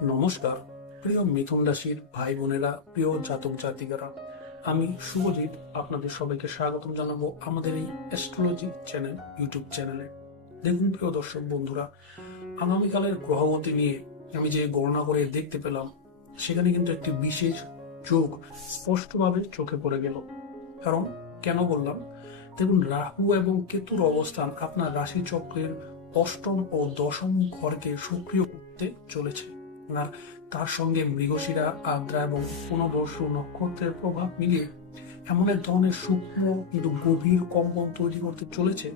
নমস্কার প্রিয় মিথুন রাশির ভাই বোনেরা, প্রিয় জাতক জাতিকারা। আমি শুভজিৎ আপনাদের সবাইকে স্বাগতম জানাবো আমাদের এই অ্যাস্ট্রোলজি চ্যানেল ইউটিউব চ্যানেলে। দেখুন প্রিয় দর্শক বন্ধুরা, আগামীকালের গ্রহগতি নিয়ে আমি যে গণনা করে দেখতে পেলাম, সেখানে কিন্তু একটি বিশেষ যোগ স্পষ্টভাবে চোখে পড়ে গেল। কারণ কেন বললাম, দেখুন রাহু এবং কেতুর অবস্থান আপনার রাশি চক্রের অষ্টম ও দশম ঘরকে সক্রিয় করতে চলেছে। আর তার সঙ্গে মৃগশিরা, আদ্রা এবং পুনর্বসু নক্ষত্রের প্রভাব মিলিয়ে এমন এক ধরনের সূক্ষ্ম কিন্তু গভীর কম্পন তৈরি করতে চলেছে,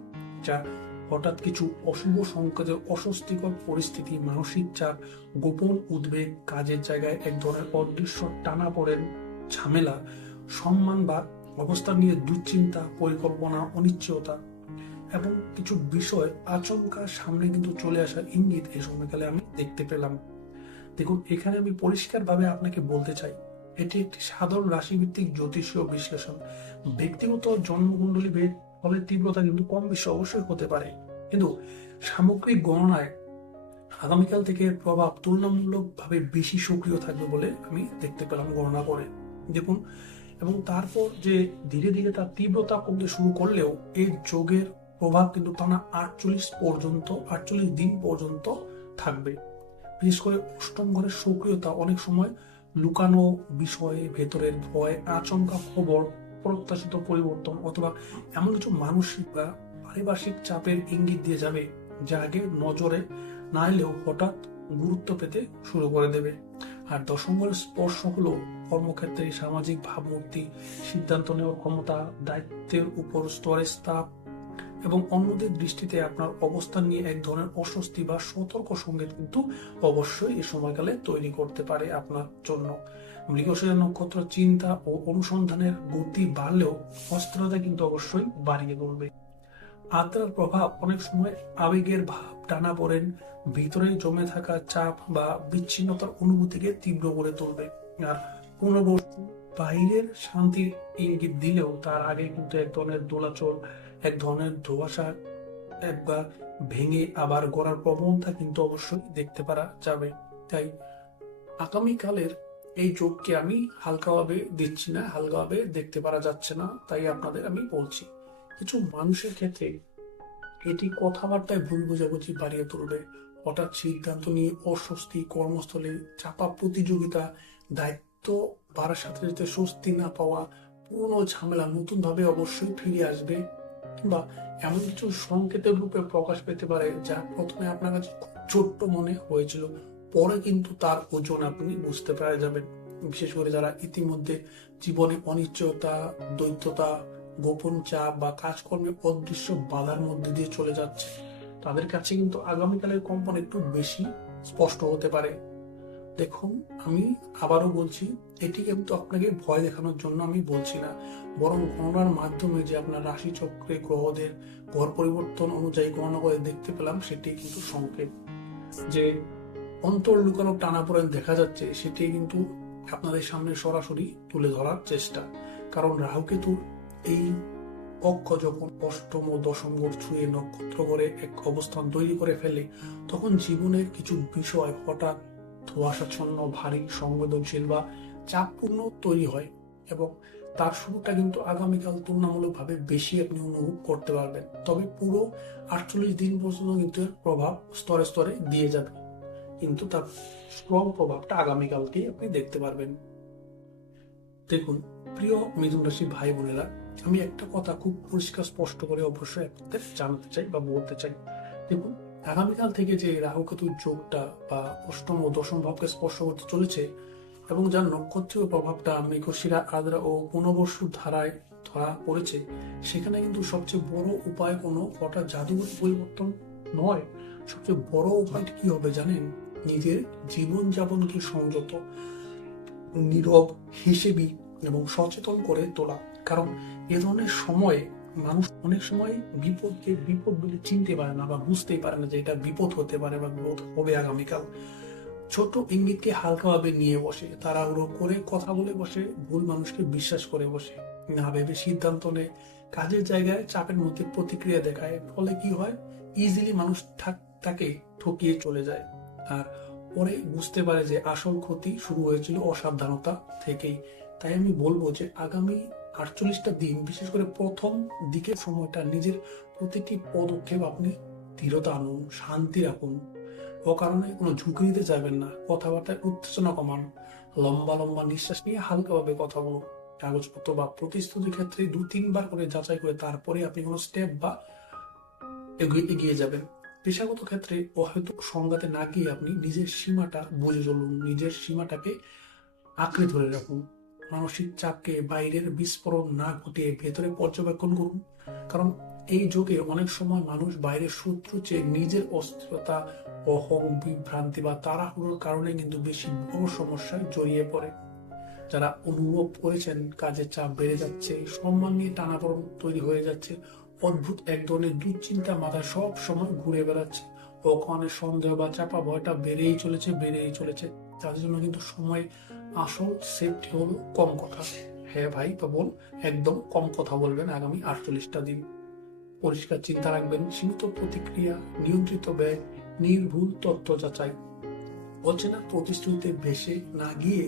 যা হঠাৎ কিছু অশুভ সংকেত, অস্বস্তিকর পরিস্থিতি, মানসিক চাপ, গোপন উদ্বেগ, কাজের জায়গায় এক ধরনের অদৃশ্য টানাপোড়েন, ঝামেলা, সম্মান বা অবস্থান নিয়ে দুশ্চিন্তা, পরিকল্পনা, অনিশ্চয়তা এবং কিছু বিষয় আচমকা সামনে কিন্তু চলে আসার ইঙ্গিত এই সময়কালে আমি দেখতে পেলাম। দেখুন, এখানে আমি পরিষ্কারভাবে আপনাকে বলতে চাই, এটি একটি সাধারণ রাশিভিত্তিক জ্যোতিষীয় বিশ্লেষণ। ব্যক্তিগত জন্মকুণ্ডলী ভেদ ফলের তীব্রতা কিন্তু কম বেশি অবশ্যই হতে পারে, কিন্তু সামগ্রিক গণনায় আগামীকাল থেকে এর প্রভাব তুলনামূলকভাবে বেশি সক্রিয় থাকবে বলে আমি দেখতে পেলাম গণনা করে। দেখুন, এবং তারপর যে ধীরে ধীরে তার তীব্রতা কমতে শুরু করলেও এই যোগের প্রভাব কিন্তু টানা 48 দিন পর্যন্ত থাকবে। বিশেষ করে অষ্টম ঘরের সক্রিয়তা অনেক সময় লুকানো বিষয়ে, ভেতরের ভয়, আচমকা খবর, প্রত্যাশিত পরিবর্তন অথবা এমন কিছু মানসিক বা পারিপার্শ্বিক চাপের ইঙ্গিত দিয়ে যাবে, যা আগে নজরে না এলেও হঠাৎ গুরুত্ব পেতে শুরু করে দেবে। আর দশম ঘরের স্পর্শ হলো কর্মক্ষেত্রে সামাজিক ভাবমূর্তি, সিদ্ধান্ত নেওয়ার ক্ষমতা, দায়িত্বের উপর স্তরে স্থাপ এবং অন্যদের দৃষ্টিতে আপনার অবস্থান নিয়ে এক ধরনের অস্বস্তি বা সতর্ক সংকেত কিন্তু অবশ্যই এই সময়কালে তৈরি করতে পারে আপনার জন্য। মৃগশিরা নক্ষত্র চিন্তা ও অনুসন্ধানের গতি বাড়লেও অস্থিরতা কিন্তু অবশ্যই বাড়িয়ে তুলবে। আদ্রার প্রভাব অনেক সময় আবেগের ভাব, টানাপোড়েন, ভিতরে জমে থাকা চাপ বা বিচ্ছিন্নতার অনুভূতিকে তীব্র করে তুলবে। আর পুনর্বসু বাইরের শান্তির ইঙ্গিত দিলেও তার আগে কিন্তু এক ধরনের দোলাচল, এক ধরনের ধোঁয়াশা, একবার ভেঙে আবার গড়ার প্রবণতা কিন্তু অবশ্যই দেখতে পারা যাবে। তাই আগামীকালের এই যোগকে আমি হালকাভাবে দিচ্ছি না, হালকাভাবে দেখতে পারা যাচ্ছে না, তাই আপনাদের আমি বলছি। কিছু মানুষের ক্ষেত্রে এটি কথাবার্তায় ভুল বোঝাবুঝি বাড়িয়ে তুলবে। হঠাৎ সিদ্ধান্ত নিয়ে অস্বস্তি, কর্মস্থলে চাপা প্রতিযোগিতা, দায়িত্ব বাড়ার সাথে সাথে স্বস্তি না পাওয়া, পুরনো ঝামেলা নতুন ভাবে অবশ্যই ফিরে আসবে, কিংবা এমন কিছু সংকেতের রূপে প্রকাশ পেতে পারে যা প্রথমে আপনার কাছে খুব ছোট্ট মনে হয়েছিল, পরে কিন্তু তার ওজন আপনি বুঝতে পারা যাবেন। বিশেষ করে যারা ইতিমধ্যে জীবনে অনিশ্চয়তা, দ্বৈততা, গোপন চাপ বা কাজকর্মে অদৃশ্য বাধার মধ্যে দিয়ে চলে যাচ্ছে, তাদের কাছে কিন্তু আগামীকালের কম্পন একটু বেশি স্পষ্ট হতে পারে। দেখুন, আমি আবারও বলছি, এটি কিন্তু আপনাকে ভয় দেখানোর জন্য আমি বলছি না, বরং গণনার মাধ্যমে যে আপনার রাশি চক্রে গ্রহদের ঘর পরিবর্তন অনুযায়ী গণনা করে দেখতে পেলাম, সেটি কিন্তু সংকেত যে অন্তর লুকানো টানাপোড়েন দেখা যাচ্ছে, সেটি কিন্তু আপনাদের সামনে সরাসরি তুলে ধরার চেষ্টা। কারণ রাহুকেতুর এই পক্ষ যখন অষ্টম ও দশম ঘর ছুঁয়ে নক্ষত্র ঘরে এক অবস্থান তৈরি করে ফেলে, তখন জীবনের কিছু বিষয় হঠাৎ ধোঁয়াশাচ্ছন্ন, ভারী, সংবেদনশীল বা চাপপূর্ণ তৈরি হয়, এবং তার শুরুটা কিন্তু আগামীকাল তুলনামূলকভাবে বেশি আপনি অনুভব করতে পারবেন। তবে পুরো 48 দিন পর্যন্ত কিন্তু এর প্রভাব স্তরে স্তরে দিয়ে যাবে, কিন্তু তার স্ট্রং প্রভাবটা আগামীকালকেই আপনি দেখতে পারবেন। দেখুন প্রিয় মিথুন রাশি ভাই বোনেরা, আমি একটা কথা খুব পরিষ্কার স্পষ্ট করে অবশ্যই আপনাদের জানাতে চাই বা বলতে চাই। দেখুন, আগামীকাল থেকে যে রাহু কেতুর যোগটা বা অষ্টম ও দশম ভাবকে স্পর্শ করতে চলেছে, এবং যার নক্ষত্রীয় প্রভাবটা মৃগশিরা, আদ্রা ও পুনর্বসুর ধারায় ধরা পড়েছে, সেখানে কিন্তু সবচেয়ে বড় উপায় কোনো হঠাৎ জাদুঘর পরিবর্তন নয়। সবচেয়ে বড় উপায়টা কি হবে জানেন? নিজের জীবনযাপনকে সংযত, নীরব, হিসেবি এবং সচেতন করে তোলা। কারণ এ ধরনের সময়ে মানুষ অনেক সময় বিপদকে বিপদ বলে চিনতে পারে না বা বুঝতেই পারে না যে এটা বিপদ হতে পারে বা বিপদ হবে আগামীকাল। ছোট ইঙ্গিতকে হালকাভাবে নিয়ে বসে, তাড়াহুড়ো করে কথা বলে বসে, ভুল মানুষকে বিশ্বাস করে বসে, না ভেবে সিদ্ধান্ত নেয়, কাজের জায়গায় চাপের মধ্যে প্রতিক্রিয়া দেখায়, ফলে কি হয়, ইজিলি মানুষ তাকে ঠকিয়ে চলে যায়। আর পরে বুঝতে পারে যে আসল ক্ষতি শুরু হয়েছিল অসাবধানতা থেকেই। তাই আমি বলবো যে আগামী 48টা দিন, বিশেষ করে প্রথম দিকের সময়টা, নিজের প্রতিটি পদক্ষেপ আপনি দৃঢ়তা আনুন, শান্তি রাখুন, অকারণে কোনো ঝুঁকি নিতে যাবেন না, কথাবার্তায় উত্তেজনা কমান, লম্বা লম্বা নিঃশ্বাস নিয়ে হালকাভাবে কথা বলুন। কাগজপত্র বা প্রতিশ্রুতির ক্ষেত্রে 2-3 বার করে যাচাই করে তারপরে আপনি কোনো স্টেপ বা এগিয়ে যাবেন। পেশাগত ক্ষেত্রে অহেতুক সংঘাতে না গিয়ে আপনি নিজের সীমাটা বুঝে চলুন, নিজের সীমাটাকে আঁকড়ে ধরে রাখুন। মানসিক চাপকে বাইরের বিস্ফোরণ না ঘটিয়ে ভেতরে পর্যবেক্ষণ করুন। কারণ এই যুগে অনেক সময় মানুষ বাইরের শত্রু চেয়ে নিজের অস্থিরতা, অহং, বিভ্রান্তি বা তাড়াহুড়োর কারণে কিন্তু বেশি বড় সমস্যায় জড়িয়ে পড়ে। যারা অনুভব করেছেন কাজের চাপ বেড়ে যাচ্ছে, সম্মান নিয়ে টানাপোড়েন তৈরি হয়ে যাচ্ছে, অদ্ভুত এক ধরনের দুশ্চিন্তা মাথায় সব সময় ঘুরে বেড়াচ্ছে, ওখানে সন্দেহ বা চাপা ভয়টা বেড়েই চলেছে, তাদের জন্য কিন্তু সময় আসল সেফটি হলো কম কথা। হ্যাঁ ভাই বা বোন, একদম কম কথা বলবেন আগামী 48টা দিন। পরিষ্কার চিন্তা রাখবেন, সীমিত প্রতিক্রিয়া, নিয়ন্ত্রিত ব্যয়, নির্ভুল তথ্য যাচাই, অচেনা প্রতিশ্রুতিতে ভেসে না গিয়ে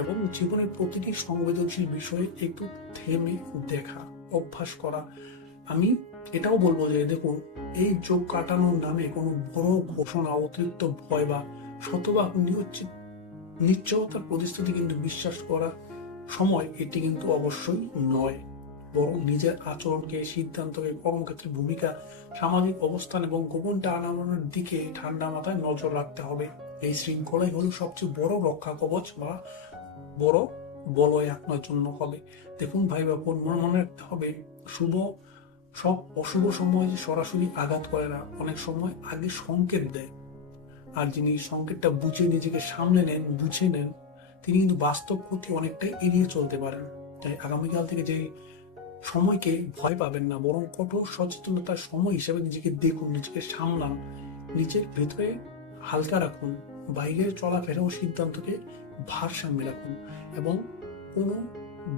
এবং জীবনের প্রতিটি সংবেদনশীল বিষয়ে একটু থেমে দেখা অভ্যাস করা। আমি এটাও বলবো যে দেখুন, এই যোগ কাটানোর নামে কোনো বড় ঘোষণা, অতিরিক্ত ভয় বা শতভাগ নিশ্চয়তার প্রতিশ্রুতি কিন্তু বিশ্বাস করা সময় এটি কিন্তু অবশ্যই নয়। বরং নিজের আচরণকে, সিদ্ধান্তকে, কর্মক্ষেত্রে ভূমিকা, সামাজিক অবস্থান এবং গোপন টানানোর দিকে ঠান্ডা মাথায় নজর রাখতে হবে। এই শৃঙ্খলাই হলো সবচেয়ে বড় রক্ষা কবচ বা বড় বলয় আপনার জন্য হবে। দেখুন ভাই বা বোন, মনে রাখতে হবে, সব অশুভ সময় সরাসরি আঘাত করে না, অনেক সময় আগে সংকেত দেয়। আর যিনি সংকেতটা বুঝে নিজেকে সামলে নেন, বুঝে নেন, তিনি কিন্তু বাস্তব ক্ষতি অনেকটাই এড়িয়ে চলতে পারেন। তাই আগামীকাল থেকে যে সময়কে ভয় পাবেন না, বরং কঠোর সচেতনতার সময় হিসেবে নিজেকে দেখুন, নিজেকে সামলান, নিজের ভেতরে হালকা রাখুন, বাইরের চলাফেরা ও সিদ্ধান্তকে ভারসাম্যে রাখুন এবং কোনো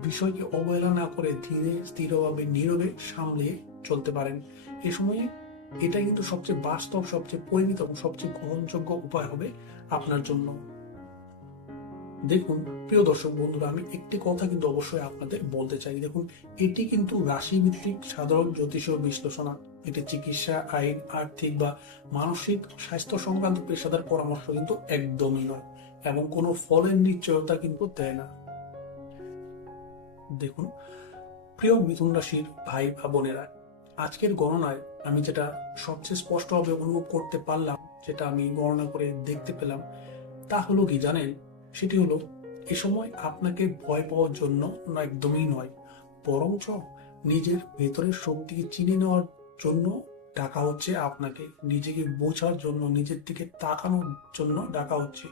বিষয়কে অবহেলা না করে ধীরে স্থিরভাবে নীরবে সামলে চলতে পারেন। এ সময়ে এটা কিন্তু সবচেয়ে বাস্তব, সবচেয়ে পরিমিত এবং সবচেয়ে গ্রহণযোগ্য উপায় হবে আপনার জন্য। দেখুন প্রিয় দর্শক বন্ধুরা, আমি একটি কথা কিন্তু অবশ্যই আপনাদের বলতে চাই। দেখুন, এটি কিন্তু রাশি ভিত্তিক সাধারণ জ্যোতিষীয় বিশ্লেষণা। এটি চিকিৎসা, আইন, আর্থিক বা মানসিক স্বাস্থ্য সংক্রান্ত পেশাদার পরামর্শ কিন্তু একদমই নয় এবং কোনো ফলের নিশ্চয়তা কিন্তু দেয় না। দেখুন প্রিয় মিথুন রাশির ভাই বা বোনেরা, আজকের গণনায় আমি যেটা সবচেয়ে স্পষ্টভাবে অনুভব করতে পারলাম, যেটা আমি গণনা করে দেখতে পেলাম, তা হলো কি জানেন? সেটি হলো, এ সময় আপনাকে ভয় পাওয়ার জন্য একদমই নয়, বরঞ্চ নিজের ভেতরের শক্তিকে চিনে নেওয়ার জন্য ডাকা হচ্ছে আপনাকে। নিজেকে বোঝার জন্য, নিজের দিকে তাকানোর জন্য ডাকা হচ্ছে।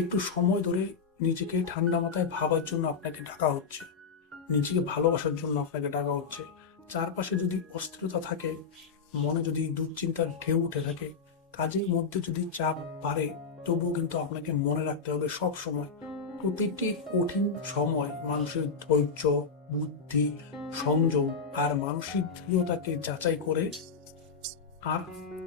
একটু সময় ধরে নিজেকে ঠান্ডা মাথায় ভাবার জন্য আপনাকে ডাকা হচ্ছে। নিজেকে ভালোবাসার জন্য আপনাকে ডাকা হচ্ছে। চারপাশে যদি অস্থিরতা থাকে, মনে যদি দুশ্চিন্তার ঢেউ উঠে থাকে, কাজের মধ্যে যদি চাপ বাড়ে, তবুও কিন্তু আপনাকে মনে রাখতে হবে সব সময়, প্রতিটি কঠিন সময় মানুষের ধৈর্য, বুদ্ধি, সংযম আর মানসিক দৃঢ়তাকে যাচাই করে। আর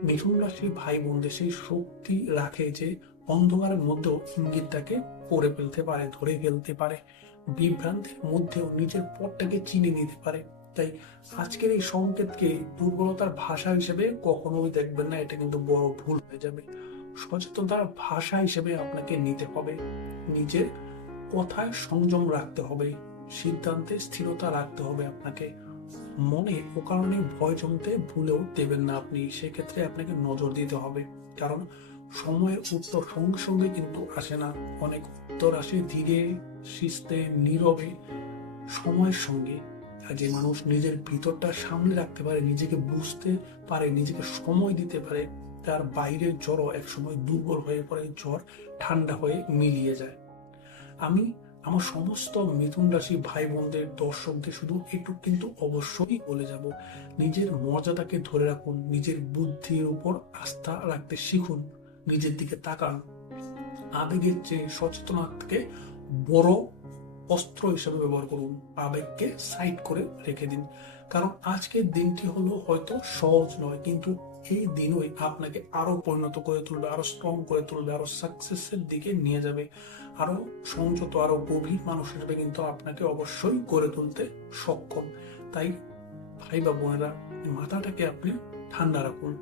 মিথুন রাশির ভাই বোনদের সেই শক্তি রাখে যে অন্ধকারের মধ্যেও ইঙ্গিতটাকে পড়ে ফেলতে পারে, ধরে ফেলতে পারে, বিভ্রান্তির মধ্যেও নিজের পথটাকে চিনে নিতে পারে। তাই আজকের এই সংকেতকে দুর্বলতার ভাষা হিসেবে কখনোই দেখবেন না, এটা কিন্তু বড় ভুল হয়ে যাবে। সচেতনতার ভাষা হিসেবে আপনাকে নিতে হবে। নিজের কথায় সংযম রাখতে হবে, সিদ্ধান্তে স্থিরতা রাখতে হবে আপনাকে। মনে ও কারণে ভয় জমতে ভুলেও দেবেন না আপনি, সেক্ষেত্রে আপনাকে নজর দিতে হবে। কারণ সময়ের উত্তর সঙ্গে সঙ্গে কিন্তু আসে না, অনেক উত্তর আসে ধীরে সুস্থে নীরবে সময়ের সঙ্গে। আর যে মানুষ নিজের ভিতরটা সামনে রাখতে পারে, নিজেকে বুঝতে পারে, নিজেকে সময় দিতে পারে, তার বাইরের জ্বরও একসময় দুর্বল হয়ে পড়ে, জ্বর ঠান্ডা হয়ে মিলিয়ে যায়। আমি আমার সমস্ত মিথুন রাশি ভাই বোনদের, দর্শকদের শুধু একটু কিন্তু অবশ্যই বলে যাব, নিজের মর্যাদাকে ধরে রাখুন, নিজের বুদ্ধির উপর আস্থা রাখতে শিখুন, নিজের দিকে তাকান, আবেগের চেয়ে সচেতনতাকে বড় অস্ত্র হিসেবে ব্যবহার করুন, আবেগকে সাইড করে রেখে দিন। কারণ আজকের দিনটি হলো হয়তো সহজ নয়, কিন্তু এই দিনই আপনাকে আরো পরিণত করে তুলবে, আরো স্ট্রং করে তুলবে, আরো সাকসেসের দিকে নিয়ে যাবে, আরো সংযত, আরো গভীর মানুষ হিসেবে কিন্তু আপনাকে অবশ্যই গড়ে তুলতে সক্ষম। তাই ভাই বা বোনেরা, মাথাটাকে আপনি ঠান্ডা রাখুন,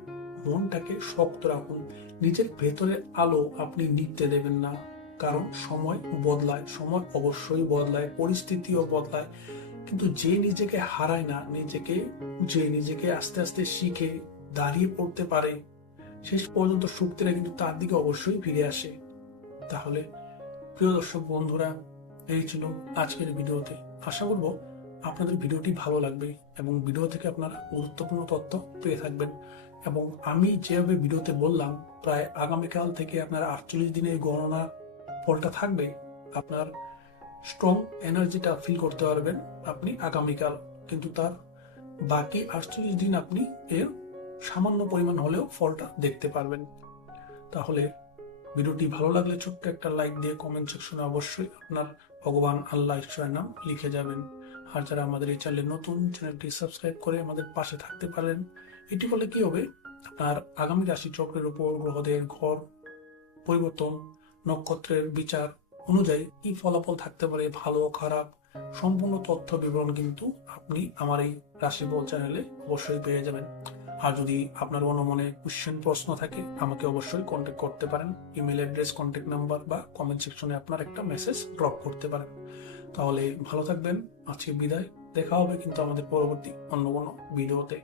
মনটাকে শক্ত রাখুন, নিজের ভেতরের আলো আপনি নিভতে দেবেন না। কারণ সময় বদলায়, সময় অবশ্যই বদলায়, পরিস্থিতিও বদলায়, কিন্তু যে নিজেকে হারায় না, নিজেকে আস্তে আস্তে শিখে দাঁড়িয়ে পড়তে পারে, শেষ পর্যন্ত শক্তিরা কিন্তু তার দিকে অবশ্যই ফিরে আসে। তাহলে প্রিয় দর্শক বন্ধুরা, এই ছিল আজকের ভিডিওতে। আশা করব আপনাদের ভিডিওটি ভালো লাগবে এবং ভিডিও থেকে আপনারা গুরুত্বপূর্ণ তথ্য পেয়ে থাকবেন। এবং আমি যেভাবে ভিডিওতে বললাম, প্রায় আগামীকাল থেকে আপনার 48 দিনের গণনা ফলটা থাকবে, আপনার স্ট্রং এনার্জিটা ফিল করতে পারবেন আপনি আগামীকাল। কিন্তু তার বাকি 48 দিন আপনি এর সামান্য পরিমাণ হলেও ফলটা দেখতে পারবেন। তাহলে ভিডিওটি ভালো লাগলে ছোট্ট একটা লাইক দিয়ে কমেন্ট সেকশনে অবশ্যই আপনার ভগবান আল্লাহ ঈশ্বরের নাম লিখে যাবেন। আর যারা আমাদের এই চ্যানেলে নতুন, চ্যানেলটি সাবস্ক্রাইব করে আমাদের পাশে থাকতে পারেন। এটি করলে কি হবে, আপনার আগামী রাশি চক্রের উপর গ্রহদের ঘর পরিবর্তন, নক্ষত্রের বিচার অনুযায়ী কি ফলাফল থাকতে পারে, ভালো খারাপ সম্পূর্ণ তথ্য বিবরণ কিন্তু আপনি আমার এই রাশিফল চ্যানেলে অবশ্যই পেয়ে যাবেন। আর যদি আপনার মনে কোশ্চেন প্রশ্ন থাকে, আমাকে অবশ্যই কন্ট্যাক্ট করতে পারেন। ইমেল অ্যাড্রেস, কন্ট্যাক্ট নাম্বার বা কমেন্ট সেকশনে আপনার একটা মেসেজ ড্রপ করতে পারেন। তাহলে ভালো থাকবেন, আজকে বিদায়। দেখা হবে কিন্তু আমাদের পরবর্তী অন্য কোনো ভিডিওতে।